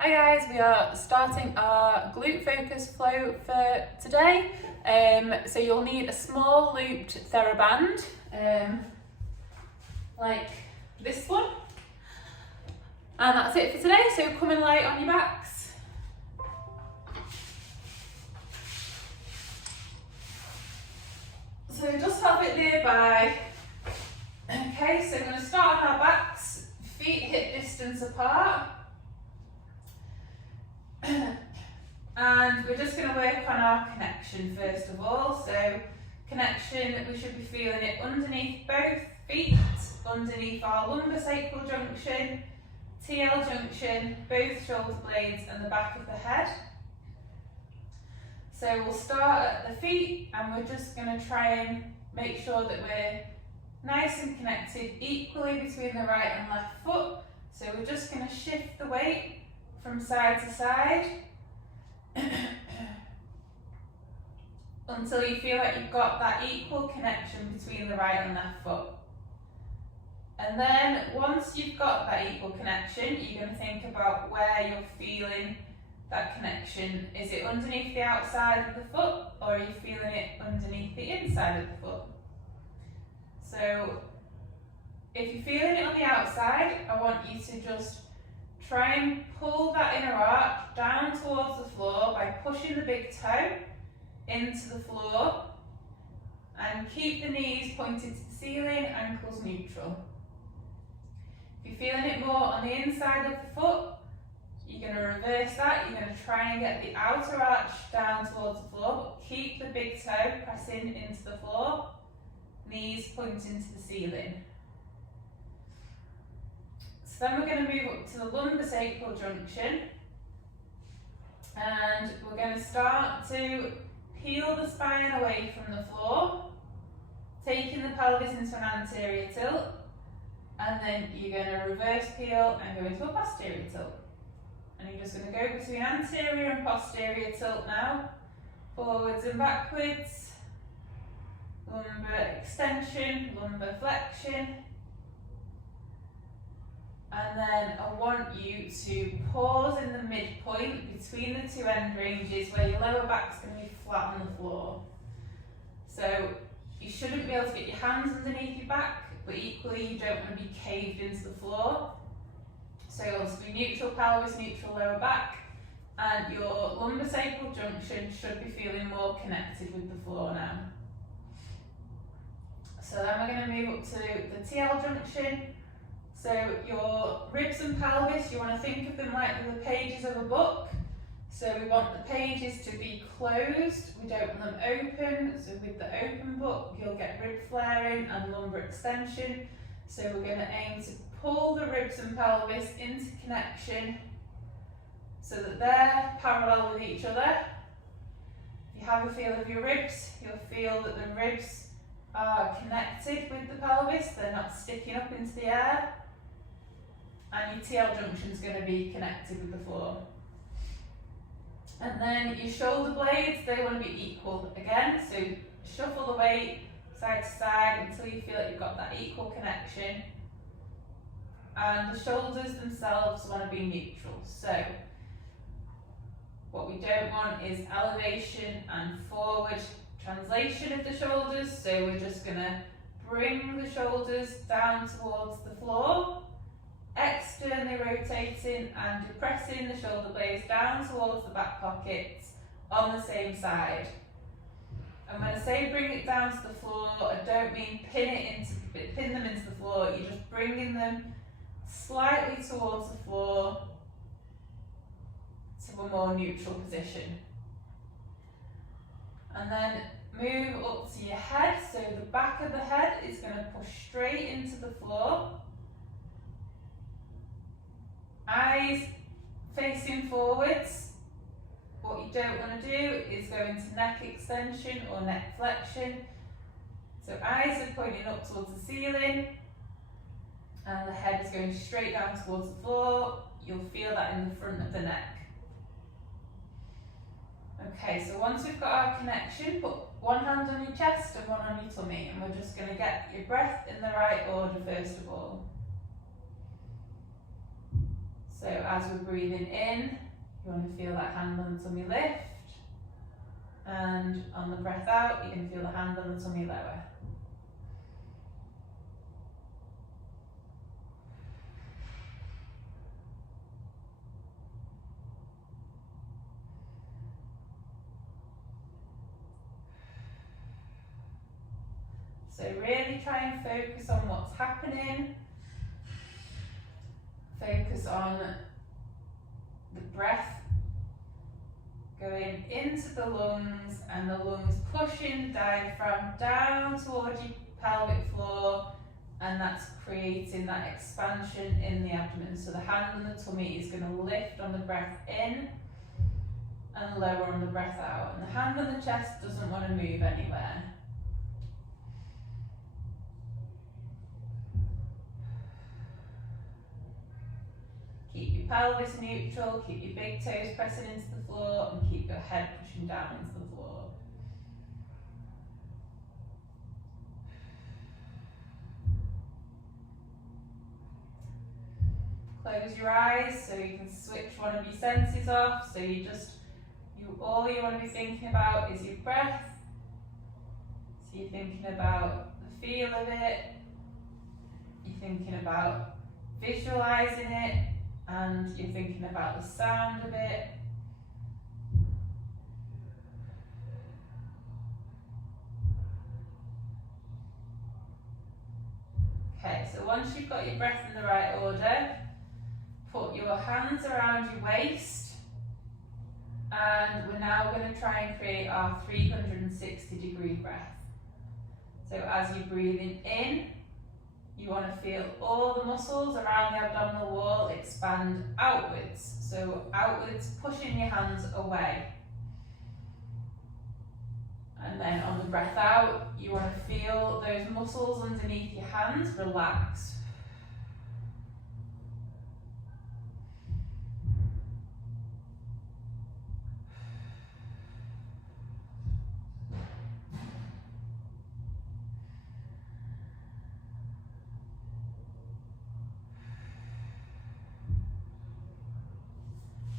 Hi guys, we are starting our glute focus flow for today. So you'll need a small looped TheraBand, like this one. And that's it for today, so come and lie on your backs. So just have it nearby. Okay, so we're going to start on our backs, feet hip distance apart. And we're just going to work on our connection first of all. So connection, we should be feeling it underneath both feet, underneath our lumbosacral junction, TL junction, both shoulder blades and the back of the head. So we'll start at the feet and we're just going to try and make sure that we're nice and connected equally between the right and left foot. So we're just going to shift the weight from side to side until you feel like you've got that equal connection between the right and left foot. And then once you've got that equal connection, you're going to think about where you're feeling that connection. Is it underneath the outside of the foot, or are you feeling it underneath the inside of the foot? So if you're feeling it on the outside, I want you to just try and pull that inner arch down towards the floor by pushing the big toe into the floor, and keep the knees pointed to the ceiling, ankles neutral. If you're feeling it more on the inside of the foot, you're going to reverse that. You're going to try and get the outer arch down towards the floor, but keep the big toe pressing into the floor, knees pointing to the ceiling. So then we're going to move up to the lumbosacral junction, and we're going to start to peel the spine away from the floor, taking the pelvis into an anterior tilt, and then you're going to reverse peel and go into a posterior tilt. And you're just going to go between anterior and posterior tilt now, forwards and backwards, lumbar extension, lumbar flexion. And then I want you to pause in the midpoint between the two end ranges where your lower back's going to be flat on the floor. So you shouldn't be able to get your hands underneath your back, but equally you don't want to be caved into the floor. So you'll also be neutral pelvis, neutral lower back, and your lumbosacral junction should be feeling more connected with the floor now. So then we're going to move up to the TL junction. So your ribs and pelvis, you want to think of them like the pages of a book. So we want the pages to be closed, we don't want them open. So with the open book, you'll get rib flaring and lumbar extension. So we're going to aim to pull the ribs and pelvis into connection so that they're parallel with each other. If you have a feel of your ribs, you'll feel that the ribs are connected with the pelvis, they're not sticking up into the air. And your TL junction is going to be connected with the floor. And then your shoulder blades, they want to be equal again. So shuffle the weight side to side until you feel like you've got that equal connection. And the shoulders themselves want to be neutral. So what we don't want is elevation and forward translation of the shoulders. So we're just going to bring the shoulders down towards the floor, externally rotating and depressing the shoulder blades down towards the back pockets on the same side. And when I say bring it down to the floor, I don't mean pin them into the floor. You're just bringing them slightly towards the floor to a more neutral position. And then move up to your head. So the back of the head is going to push straight into the floor. Eyes facing forwards. What you don't want to do is go into neck extension or neck flexion. So eyes are pointing up towards the ceiling and the head is going straight down towards the floor. You'll feel that in the front of the neck. Okay, so once we've got our connection, put one hand on your chest and one on your tummy, and we're just going to get your breath in the right order first of all. So as we're breathing in, you want to feel that hand on the tummy lift. And on the breath out, you can feel the hand on the tummy lower. So really try and focus on what's happening. Focus on the breath going into the lungs and the lungs pushing the diaphragm down towards your pelvic floor, and that's creating that expansion in the abdomen. So the hand on the tummy is going to lift on the breath in and lower on the breath out. And the hand on the chest doesn't want to move anywhere. Keep your pelvis neutral, keep your big toes pressing into the floor, and keep your head pushing down into the floor. Close your eyes so you can switch one of your senses off. So all you want to be thinking about is your breath. So you're thinking about the feel of it, you're thinking about visualizing it, and you're thinking about the sound of it. Okay, so once you've got your breath in the right order, put your hands around your waist, and we're now going to try and create our 360-degree breath. So as you're breathing in, you want to feel all the muscles around the abdominal wall expand outwards. So outwards, pushing your hands away. And then on the breath out, you want to feel those muscles underneath your hands relax.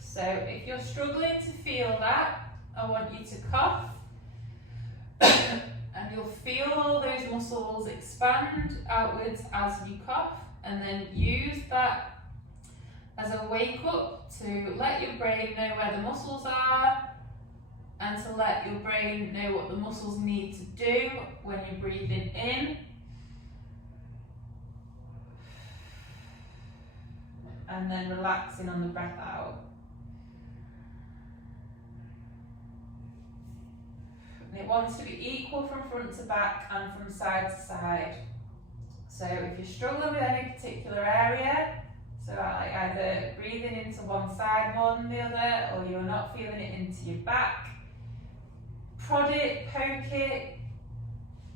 So if you're struggling to feel that, I want you to cough. And you'll feel all those muscles expand outwards as you cough, and then use that as a wake up to let your brain know where the muscles are, and to let your brain know what the muscles need to do when you're breathing in. And then relaxing on the breath out. And it wants to be equal from front to back and from side to side. So if you're struggling with any particular area, so like either breathing into one side more than the other, or you're not feeling it into your back, prod it, poke it,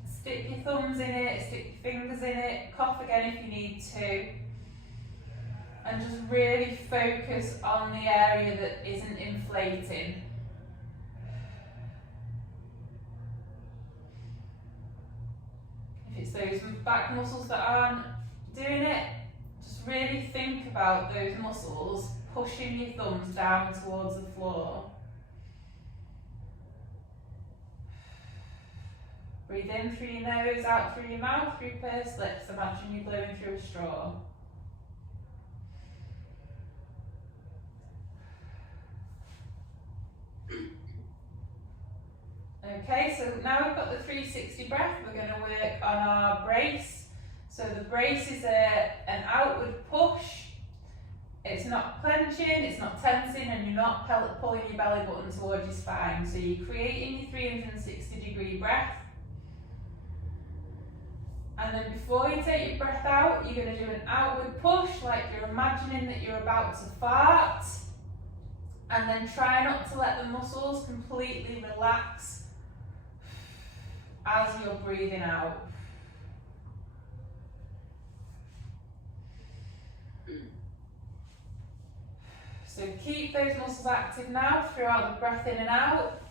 stick your thumbs in it, stick your fingers in it, cough again if you need to, and just really focus on the area that isn't inflating. If it's those back muscles that aren't doing it, just really think about those muscles pushing your thumbs down towards the floor. Breathe in through your nose, out through your mouth, through pursed lips. Imagine you're blowing through a straw. Okay, so now we've got the 360 breath, we're going to work on our brace. So the brace is an outward push. It's not clenching, it's not tensing, and you're not pulling your belly button towards your spine. So you're creating your 360-degree breath. And then before you take your breath out, you're going to do an outward push, like you're imagining that you're about to fart. And then try not to let the muscles completely relax as you're breathing out. So keep those muscles active now throughout the breath in and out.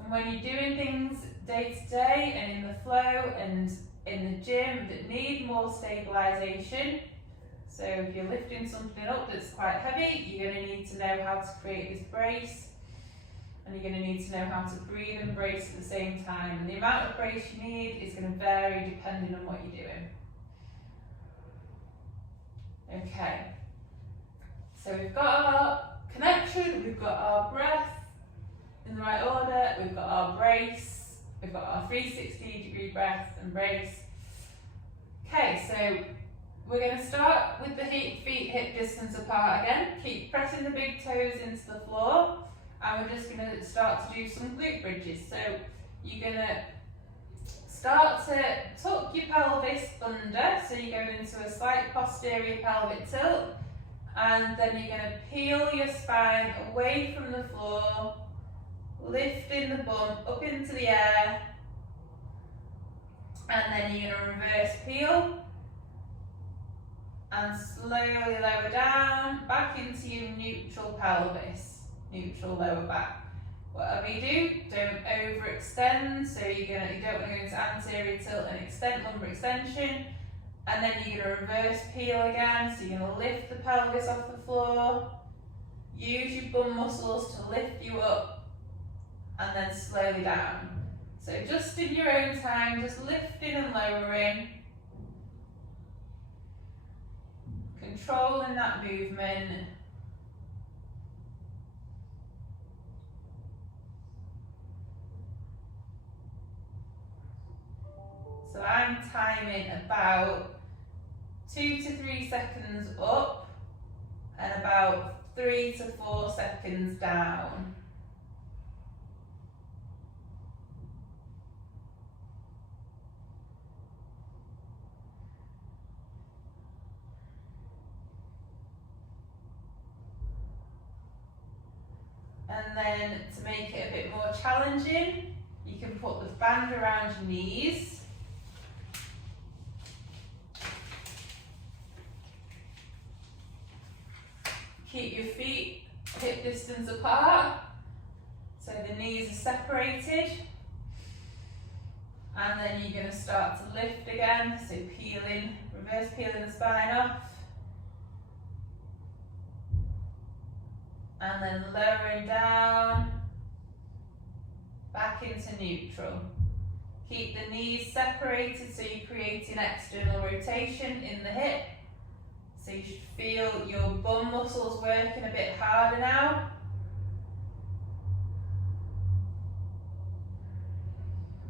And when you're doing things day to day and in the flow and in the gym that need more stabilisation. So if you're lifting something up that's quite heavy, you're going to need to know how to create this brace, and you're going to need to know how to breathe and brace at the same time. And the amount of brace you need is going to vary depending on what you're doing. Okay, so we've got our connection, we've got our breath in the right order, we've got our brace, we've got our 360-degree breath and brace. Okay, so we're going to start with the feet hip distance apart again. Keep pressing the big toes into the floor, and we're just going to start to do some glute bridges. So you're going to start to tuck your pelvis under, so you're going into a slight posterior pelvic tilt, and then you're going to peel your spine away from the floor, lifting the bum up into the air, and then you're going to reverse peel and slowly lower down back into your neutral pelvis, neutral lower back. Whatever you do, don't overextend, so you don't want to go into anterior tilt and extend, lumbar extension, and then you're going to reverse peel again, so you're going to lift the pelvis off the floor, use your bum muscles to lift you up, and then slowly down. So just in your own time, just lifting and lowering, controlling that movement. So I'm timing about 2 to 3 seconds up and about 3 to 4 seconds down. And then to make it a bit more challenging, you can put the band around your knees. Keep your feet hip distance apart, so the knees are separated. And then you're going to start to lift again, so peeling, reverse peeling the spine off. And then lowering down, back into neutral. Keep the knees separated, so you're creating external rotation in the hip. So you should feel your bum muscles working a bit harder now.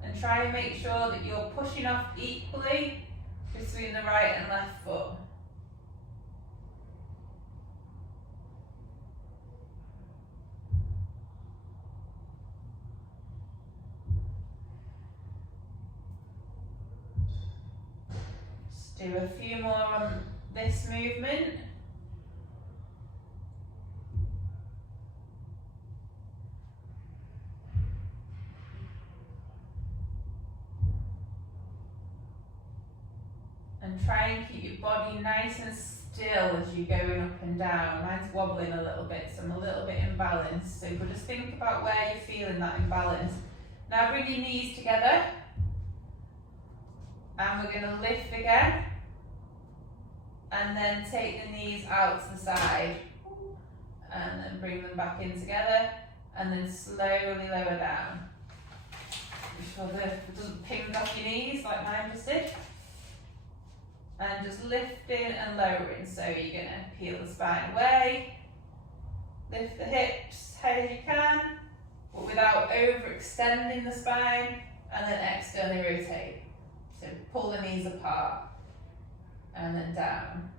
And try and make sure that you're pushing off equally between the right and left foot. Just do a few more on this movement. And try and keep your body nice and still as you're going up and down. Mine's wobbling a little bit, so I'm a little bit imbalanced. So we'll just think about where you're feeling that imbalance. Now bring your knees together. And we're going to lift again. And then take the knees out to the side. And then bring them back in together. And then slowly lower down. Make sure that it doesn't ping off your knees like mine just did. And just lifting and lowering. So you're going to peel the spine away. Lift the hips as high as you can, but without overextending the spine. And then externally rotate. So pull the knees apart. And then down.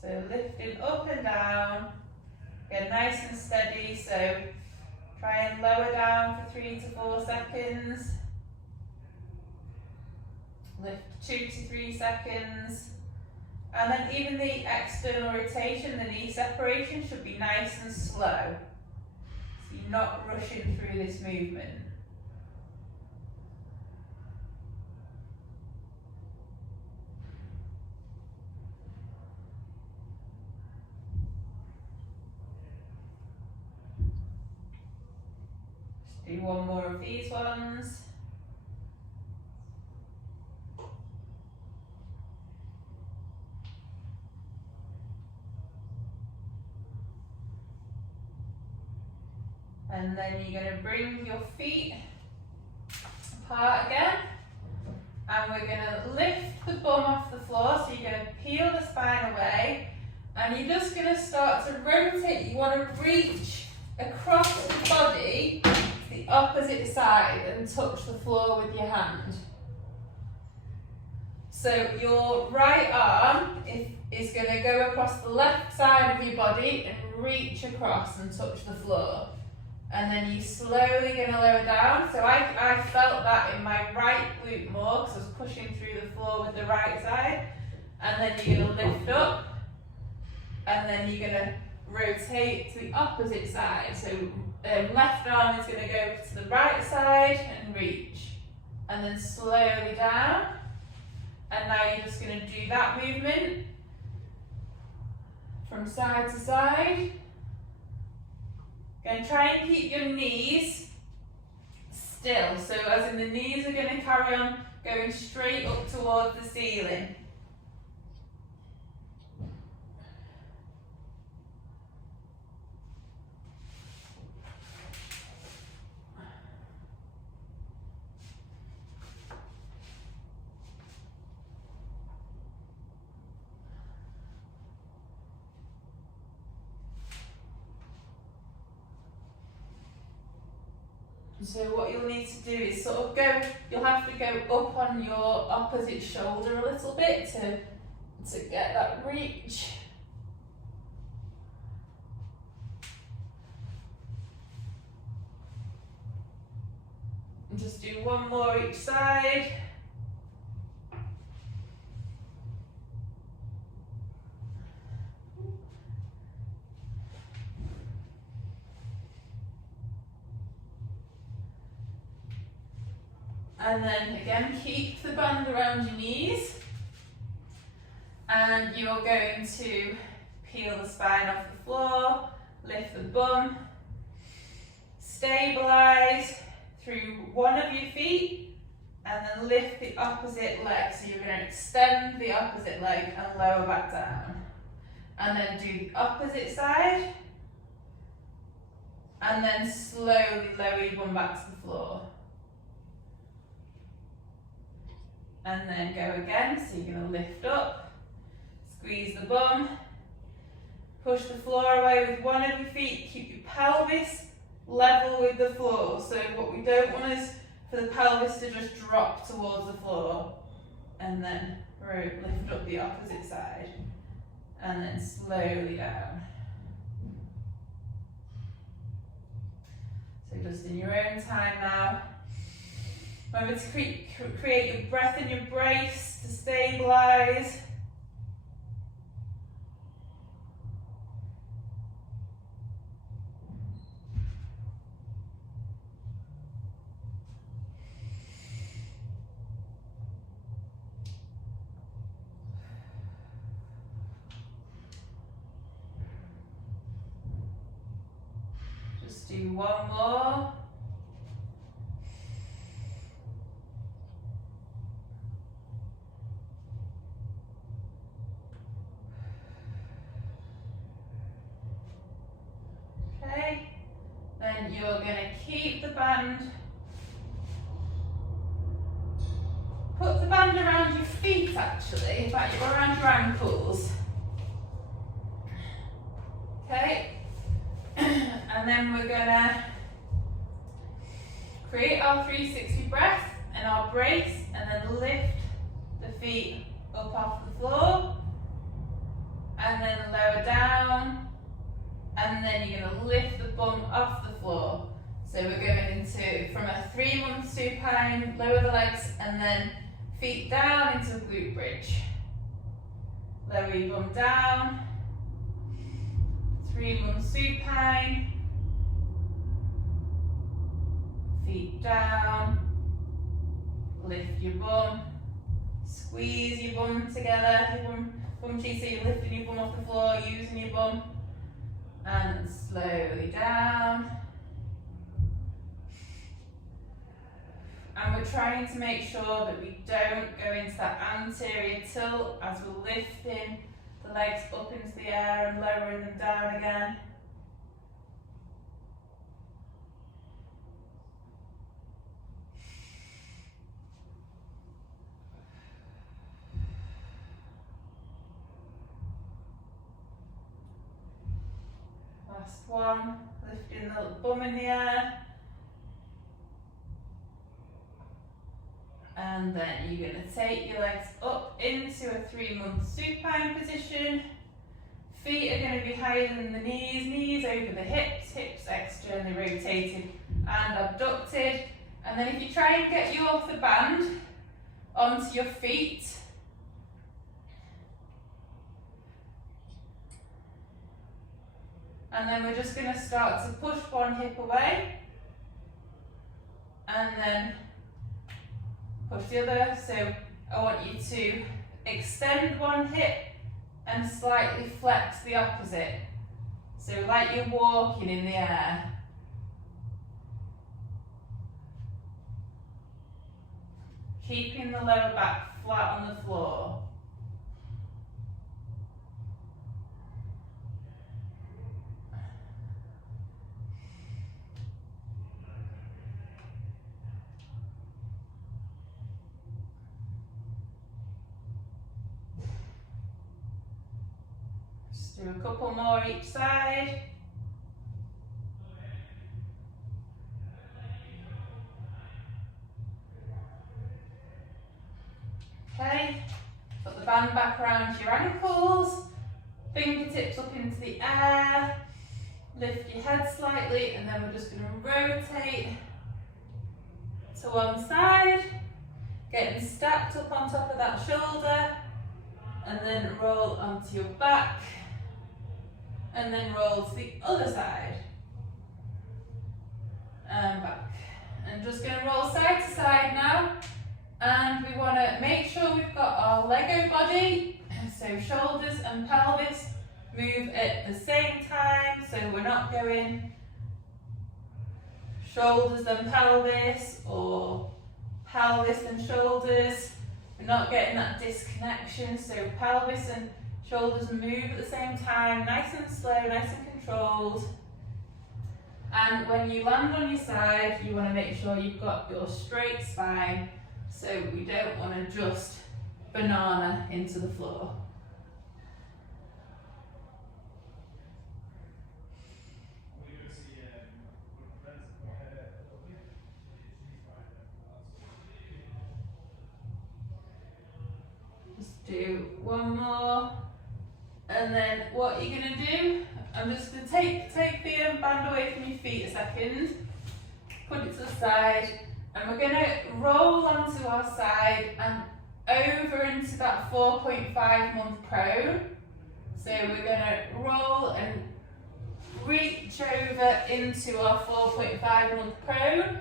So lifting up and down. Get nice and steady. So try and lower down for 3 to 4 seconds. Lift 2 to 3 seconds. And then even the external rotation, the knee separation, should be nice and slow. So you're not rushing through this movement. Do one more of these ones. And then you're going to bring your feet apart again. And we're going to lift the bum off the floor. So you're going to peel the spine away. And you're just going to start to rotate. You want to reach across the body to the opposite side and touch the floor with your hand. So your right arm is going to go across the left side of your body and reach across and touch the floor. And then you're slowly going to lower down. So I felt that in my right glute more because I was pushing through the floor with the right side. And then you're going to lift up. And then you're going to rotate to the opposite side. So left arm is going to go to the right side and reach. And then slowly down. And now you're just going to do that movement from side to side. Going to try and keep your knees still. So as in the knees are going to carry on going straight up towards the ceiling. So what you'll need to do is sort of you'll have to go up on your opposite shoulder a little bit to get that reach. And just do one more each side. And then again, keep the band around your knees. And you're going to peel the spine off the floor, lift the bum, stabilize through one of your feet, and then lift the opposite leg. So you're going to extend the opposite leg and lower back down. And then do the opposite side. And then slowly lower your bum back to the floor. And then go again, so you're going to lift up, squeeze the bum, push the floor away with one of your feet, keep your pelvis level with the floor. So what we don't want is for the pelvis to just drop towards the floor. And then lift up the opposite side. And then slowly down. So just in your own time now. Remember to create your breath in your brace to stabilize. Just do one more. Then you're going to keep the band, put the band around your feet actually, in fact around your ankles. Okay, and then we're going to create our 360 breath and our brace, and then lift the feet up off the floor, and then lower down. And then you're going to lift the bum off the floor. So we're going into from a 3-month supine, lower the legs, and then feet down into a glute bridge. Lower your bum down. 3-month supine. Feet down. Lift your bum. Squeeze your bum together. Your bum cheeks, so you're lifting your bum off the floor, using your bum. And slowly down. we're trying to make sure that we don't go into that anterior tilt as we're lifting the legs up into the air and lowering them down again. Last one, lifting the bum in the air. And then you're going to take your legs up into a 3-month supine position. Feet are going to be higher than the knees, knees over the hips, hips externally rotated and abducted. And then if you try and get your the band onto your feet, and then we're just going to start to push one hip away and then push the other. So I want you to extend one hip and slightly flex the opposite. So like you're walking in the air. Keeping the lower back flat on the floor. Do a couple more each side. Okay, put the band back around your ankles, fingertips up into the air, lift your head slightly, and then we're just going to rotate to one side, getting stacked up on top of that shoulder, and then roll onto your back. And then roll to the other side. And back. And just going to roll side to side now. And we want to make sure we've got our Lego body. So shoulders and pelvis move at the same time. So we're not going shoulders then pelvis or pelvis and shoulders. We're not getting that disconnection. So pelvis and shoulders move at the same time, nice and slow, nice and controlled. And when you land on your side, you want to make sure you've got your straight spine, so we don't want to just banana into the floor. Just do one more. And then what you're going to do, I'm just going to take the band away from your feet a second, put it to the side, and we're going to roll onto our side and over into that 4.5-month prone. So we're going to roll and reach over into our 4.5-month prone.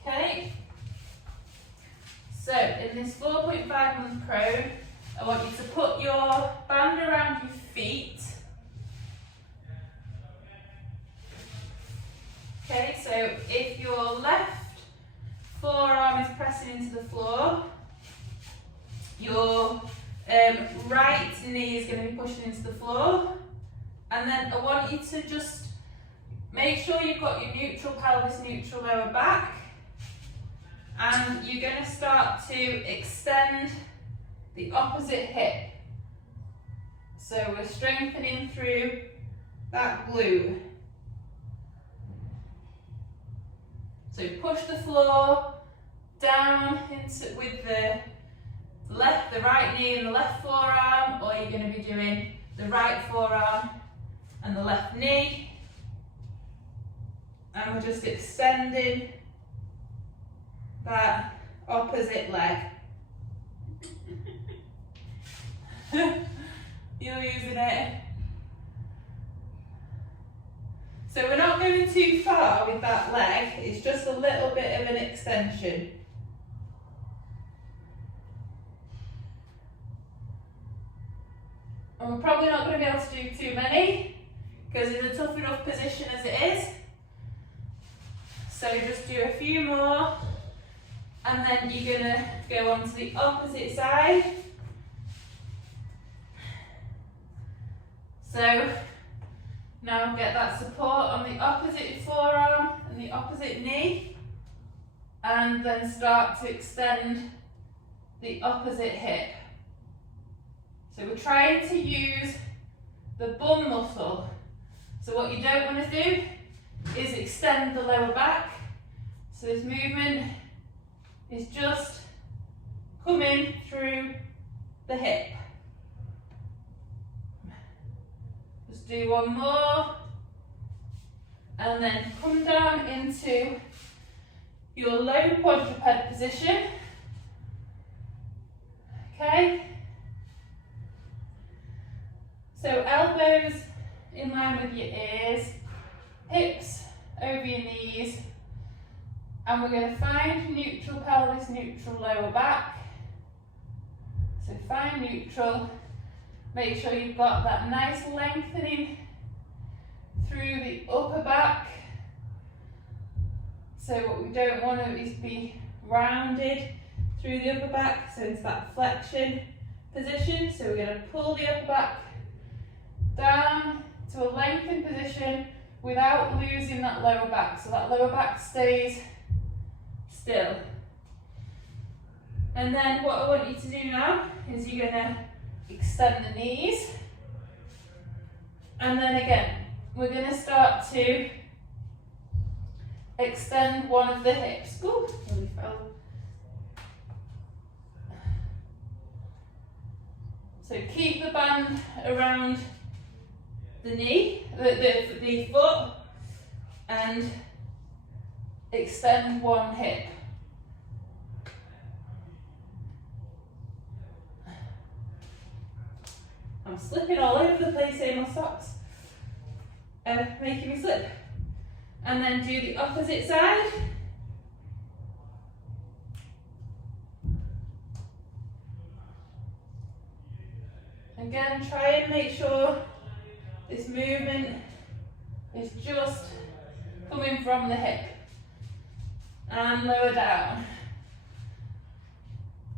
Okay. So in this 4.5-month prone, I want you to put your band around your feet. Okay, so if your left forearm is pressing into the floor, your right knee is going to be pushing into the floor. And then I want you to just make sure you've got your neutral pelvis, neutral lower back. And you're going to start to extend the opposite hip. So we're strengthening through that glute. So push the floor down into with the right knee and the left forearm, or you're going to be doing the right forearm and the left knee. And we're just extending that opposite leg. You're using it. So we're not going too far with that leg, it's just a little bit of an extension. And we're probably not going to be able to do too many because it's a tough enough position as it is. So just do a few more, and then you're going to go on to the opposite side. So now get that support on the opposite forearm and the opposite knee, and then start to extend the opposite hip. So we're trying to use the bum muscle. So what you don't want to do is extend the lower back. So this movement is just coming through the hip. Just do one more, and then come down into your low quadruped position. Okay? So elbows in line with your ears, hips over your knees, and we're going to find neutral pelvis, neutral lower back. So find neutral, make sure you've got that nice lengthening through the upper back. So what we don't want to is be rounded through the upper back, so it's that flexion position. So we're going to pull the upper back down to a lengthened position without losing that lower back. So that lower back stays still. And then what I want you to do now is you're going to extend the knees. And then again, we're going to start to extend one of the hips. Ooh, nearly fell. So keep the band around the knee, the foot, and extend one hip. I'm slipping all over the place here in my socks, making me slip. And then do the opposite side. Again, try and make sure this movement is just coming from the hip and lower down.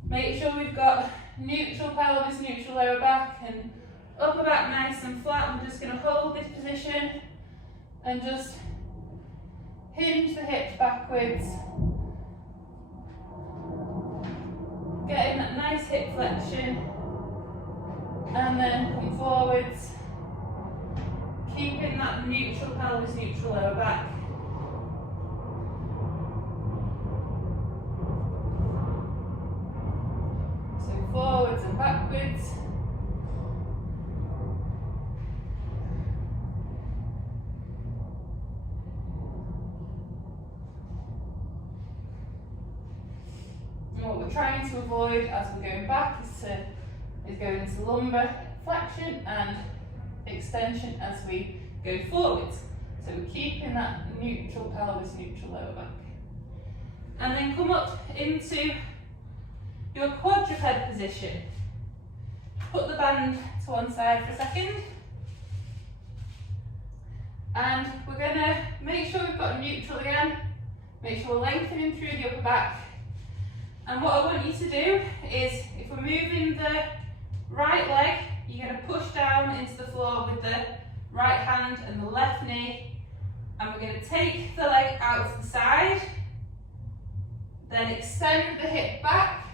Make sure we've got neutral pelvis, neutral lower back, and upper back nice and flat. I'm just going to hold this position and just hinge the hips backwards, getting that nice hip flexion, and then come forwards, keeping that neutral pelvis, neutral lower back. So forwards and backwards. And what we're trying to avoid as we're going back is going into lumbar flexion and extension as we go forwards. So we're keeping that neutral pelvis, neutral lower back. And then come up into your quadruped position. Put the band to one side for a second. And we're going to make sure we've got neutral again. Make sure we're lengthening through the upper back. And what I want you to do is, if we're moving the right leg, you're going to push down into the floor with the right hand and the left knee, and we're going to take the leg out to the side, then extend the hip back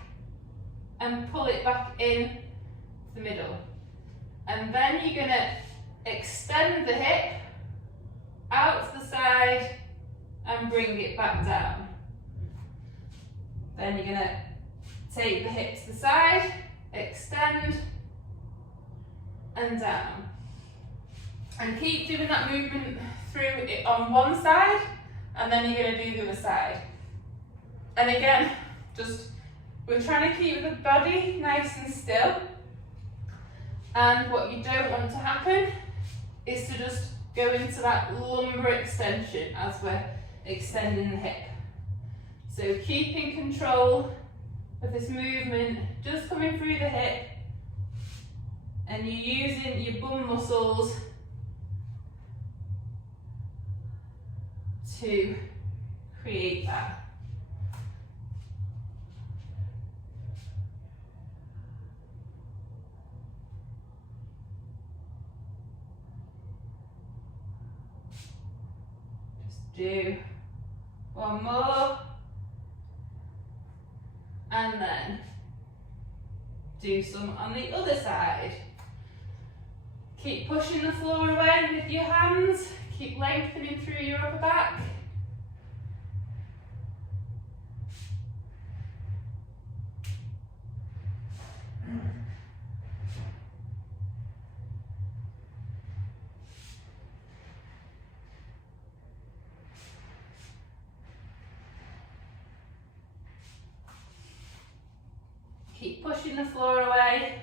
and pull it back in to the middle. And then you're going to extend the hip out to the side and bring it back down. Then you're going to take the hip to the side, extend, and down. And keep doing that movement through it on one side, and then you're going to do the other side. And again, we're trying to keep the body nice and still. And what you don't want to happen is to just go into that lumbar extension as we're extending the hip. So keeping control of this movement, just coming through the hip, and you're using your bum muscles to create that. Just do one more, and then do some on the other side. Keep pushing the floor away with your hands, keep lengthening through your upper back. Keep pushing the floor away,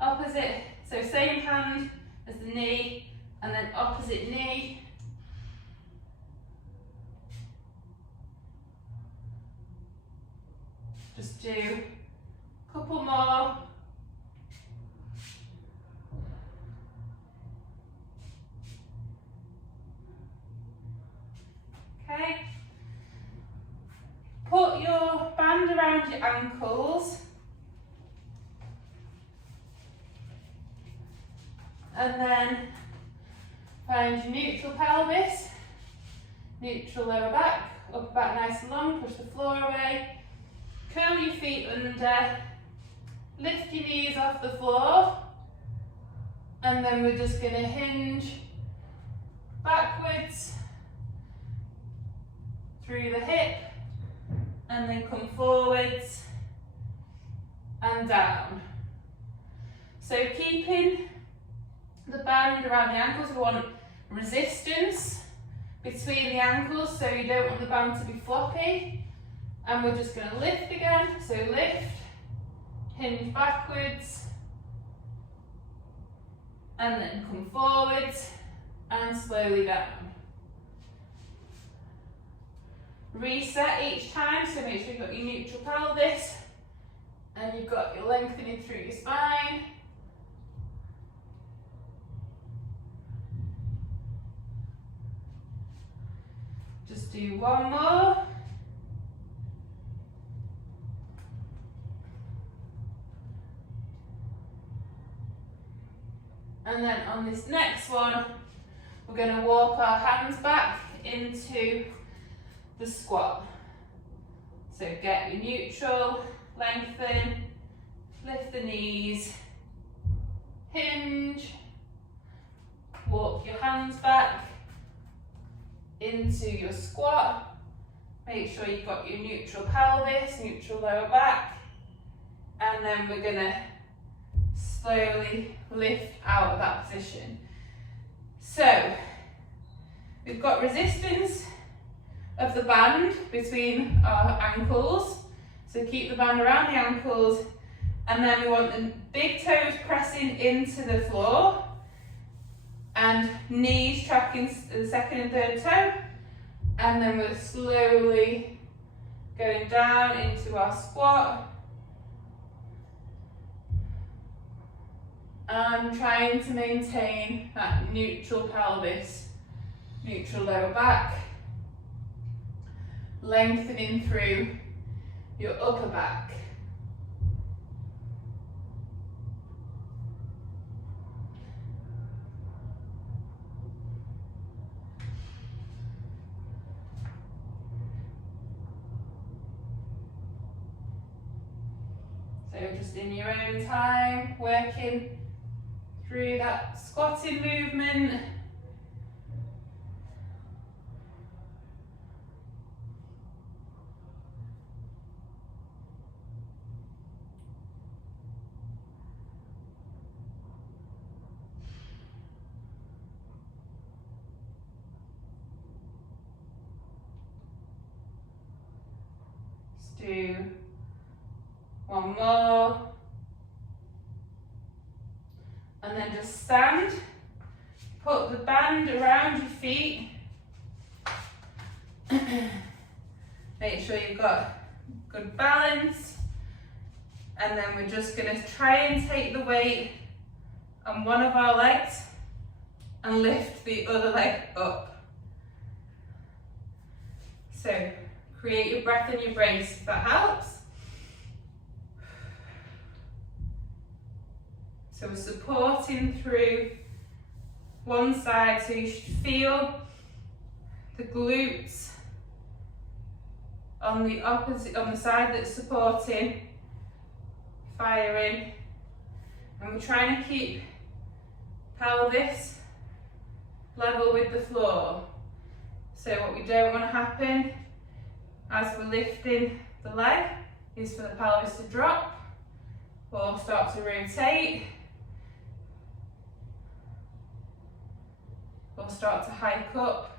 opposite, so same hand as the knee, and then opposite knee. Just do a couple more. Okay. Put your band around your ankles. And then find your neutral pelvis, neutral lower back, upper back nice and long, push the floor away, curl your feet under, lift your knees off the floor, and then we're just going to hinge backwards through the hip, and then come forwards and down. So keeping the band around the ankles, we want resistance between the ankles, so you don't want the band to be floppy. And we're just going to lift again, so lift, hinge backwards, and then come forwards and slowly down. Reset each time, so make sure you've got your neutral pelvis and you've got your lengthening through your spine. Just do one more. And then on this next one, we're going to walk our hands back into the squat. So get your neutral, lengthen, lift the knees, hinge, walk your hands back into your squat. Make sure you've got your neutral pelvis, neutral lower back, and then we're going to slowly lift out of that position. So we've got resistance of the band between our ankles, so keep the band around the ankles, and then we want the big toes pressing into the floor and knees tracking the second and third toe, and then we're slowly going down into our squat and trying to maintain that neutral pelvis, neutral lower back, lengthening through your upper back. So just in your own time, working through that squatting movement. Just do one more. And then just stand, put the band around your feet. Make sure you've got good balance. And then we're just going to try and take the weight on one of our legs and lift the other leg up. So Create your breath and your brace if that helps. So we're supporting through one side, so you should feel the glutes on the opposite, on the side that's supporting, firing, and we're trying to keep pelvis level with the floor. So what we don't want to happen as we're lifting the leg is for the pelvis to drop or start to rotate or start to hike up.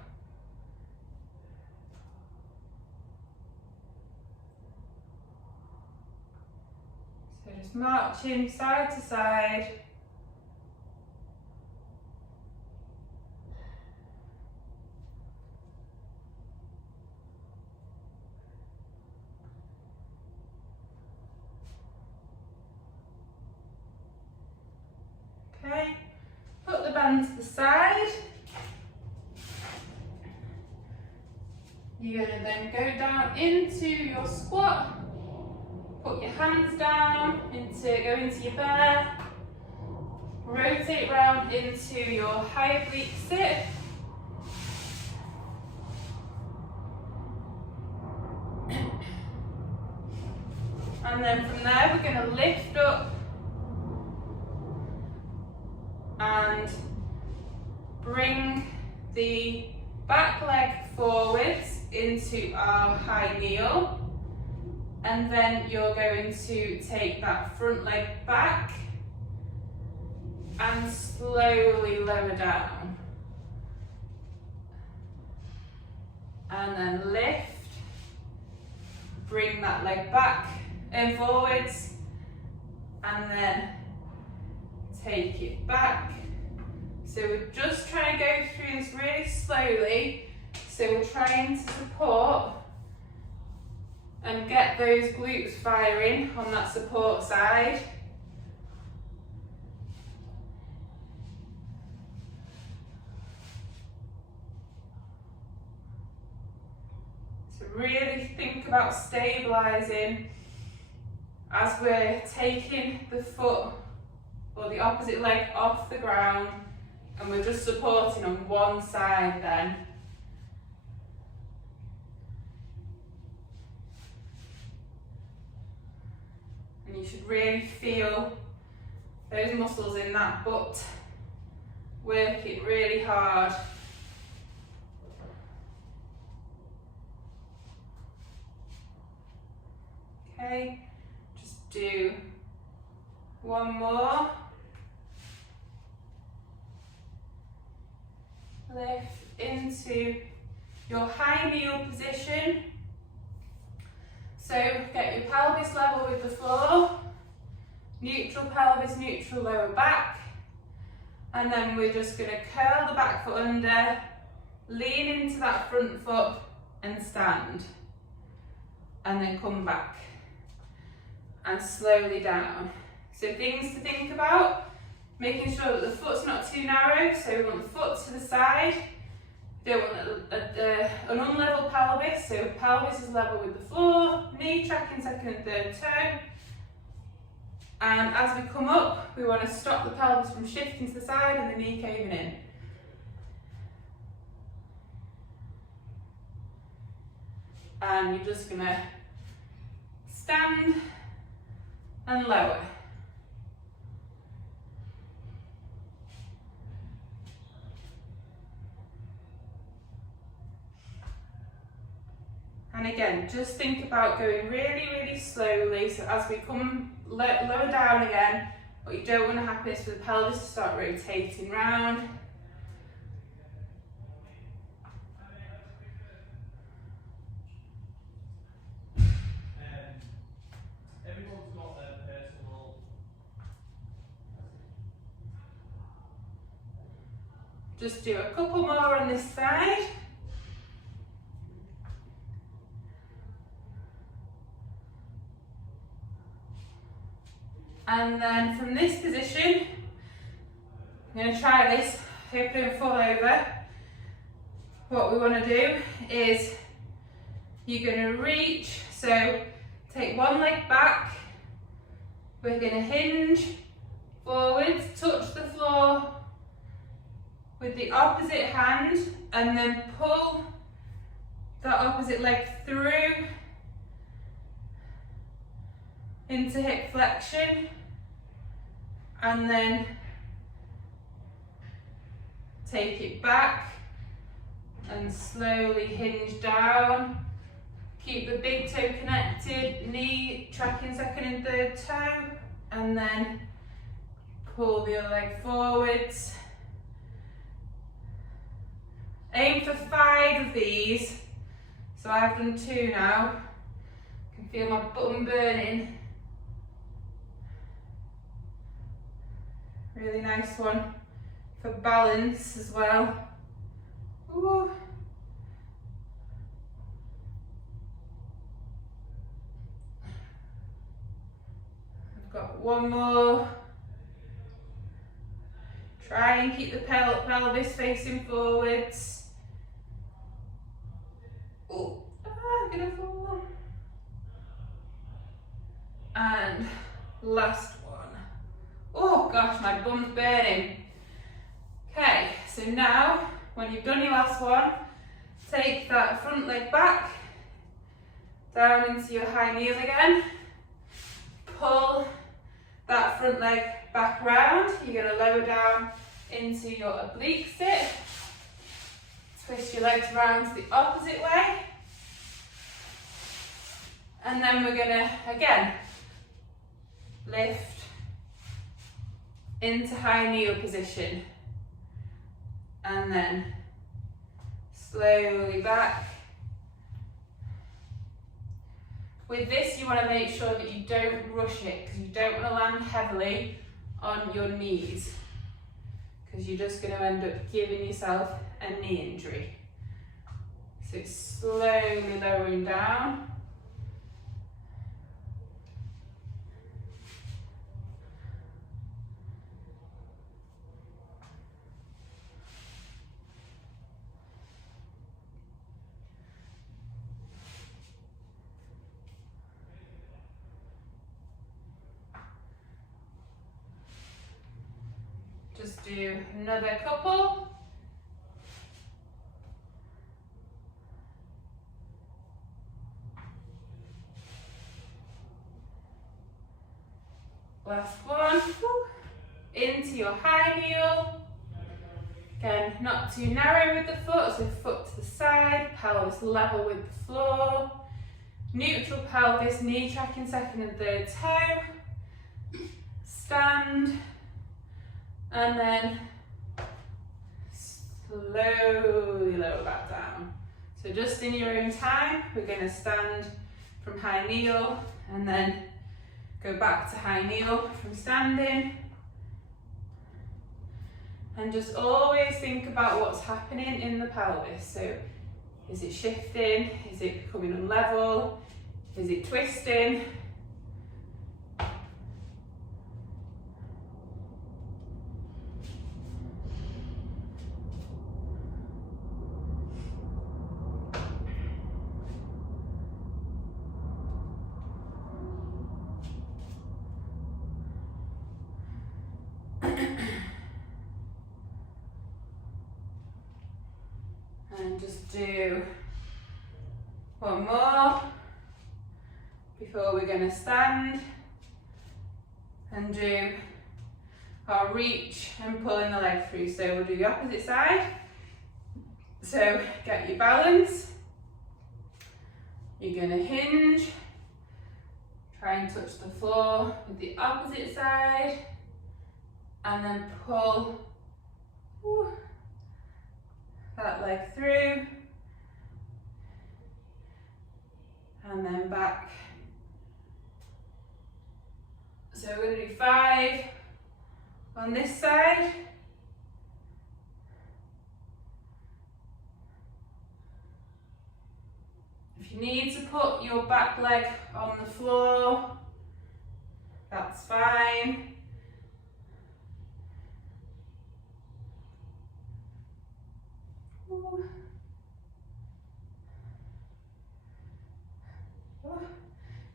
So just marching side to side. Okay, put the band to the side. You're going to then go down into your squat. Put your hands down, go into your bear. Rotate round into your high oblique sit. And then from there we're going to lift up and bring the back leg forwards into our high kneel, and then you're going to take that front leg back and slowly lower down, and then lift, bring that leg back and forwards, and then take it back. So we're just trying to go through this really slowly. So we're trying to support and get those glutes firing on that support side. So really think about stabilising as we're taking the foot or the opposite leg off the ground, and we're just supporting on one side then. And you should really feel those muscles in that butt working really hard. Okay, just do one more. Lift into your high kneel position. So get your pelvis level with the floor, neutral pelvis, neutral lower back, and then we're just going to curl the back foot under, lean into that front foot and stand, and then come back and slowly down. So things to think about: making sure that the foot's not too narrow, so we want the foot to the side. We don't want an unlevel pelvis, so pelvis is level with the floor, knee tracking second and third toe. And as we come up, we want to stop the pelvis from shifting to the side and the knee caving in. And you're just going to stand and lower. And again, just think about going really, really slowly. So as we come lower down again, what you don't want to happen is for the pelvis to start rotating round. Everyone's got their personal. Just do a couple more on this side. And then from this position, I'm going to try this, hope I don't fall over. What we want to do is you're going to reach, so take one leg back, we're going to hinge forwards, touch the floor with the opposite hand, and then pull that opposite leg through into hip flexion, and then take it back and slowly hinge down. Keep the big toe connected, knee tracking second and third toe, and then pull the other leg forwards. Aim for 5 of these. So I've done 2 now. I can feel my bum burning. Really nice one for balance as well. Ooh. I've got one more. Try and keep the pelvis facing forwards. Oh, I'm gonna fall. And last one. Oh gosh, my bum's burning. Okay, so now when you've done your last one, take that front leg back, down into your high kneel again. Pull that front leg back round. You're going to lower down into your oblique sit. Twist your legs around the opposite way. And then we're going to, again, lift into high kneel position. And then slowly back. With this, you want to make sure that you don't rush it, because you don't want to land heavily on your knees, because you're just going to end up giving yourself a knee injury. So it's slowly lowering down. Just do another couple. Last one. Into your high kneel. Again, not too narrow with the foot, so foot to the side, pelvis level with the floor. Neutral pelvis, knee tracking second and third toe. Stand. And then slowly lower back down. So just in your own time, we're going to stand from high kneel and then go back to high kneel from standing. And just always think about what's happening in the pelvis. So is it shifting? Is it becoming unlevel? Is it twisting? And just do one more before we're going to stand and do our reach and pulling the leg through. So we'll do the opposite side. So get your balance. You're going to hinge. Try and touch the floor with the opposite side. And then pull that leg through. And then back. So we're going to do 5 on this side. If you need to put your back leg on the floor, that's fine.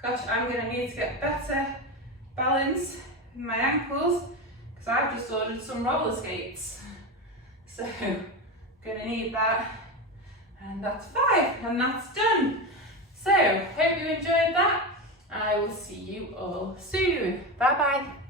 Gosh, I'm going to need to get better balance in my ankles because I've just ordered some roller skates. So, going to need that. And that's 5, and that's done. So, hope you enjoyed that. I will see you all soon. Bye bye.